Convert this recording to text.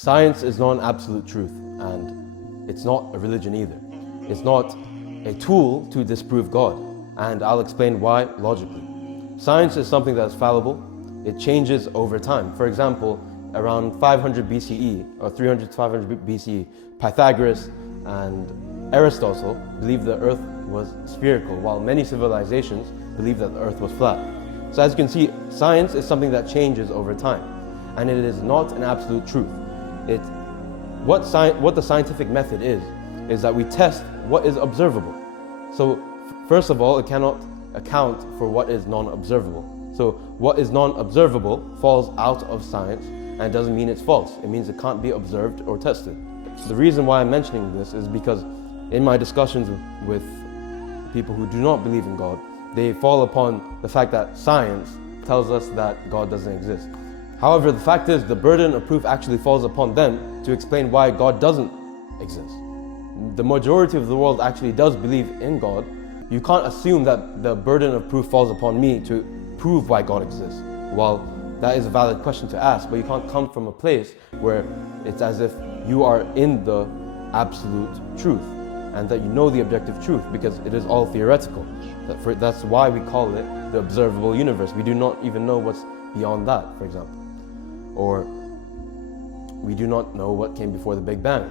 Science is not an absolute truth, and it's not a religion either. It's not a tool to disprove God, and I'll explain why logically. Science is something that is fallible. It changes over time. For example, around 500 BCE or 300 to 500 BCE, Pythagoras and Aristotle believed the earth was spherical, while many civilizations believed that the earth was flat. So as you can see, science is something that changes over time, and it is not an absolute truth. What the scientific method is that we test what is observable. So first of all, it cannot account for what is non-observable. So what is non-observable falls out of science, and it doesn't mean it's false. It means it can't be observed or tested. The reason why I'm mentioning this is because in my discussions with people who do not believe in God, they fall upon the fact that science tells us that God doesn't exist. However, the fact is the burden of proof actually falls upon them to explain why God doesn't exist. The majority of the world actually does believe in God. You can't assume that the burden of proof falls upon me to prove why God exists. Well, that is a valid question to ask, but you can't come from a place where it's as if you are in the absolute truth and that you know the objective truth, because it is all theoretical. That's why we call it the observable universe. We do not even know what's beyond that, for example. Or we do not know what came before the Big Bang.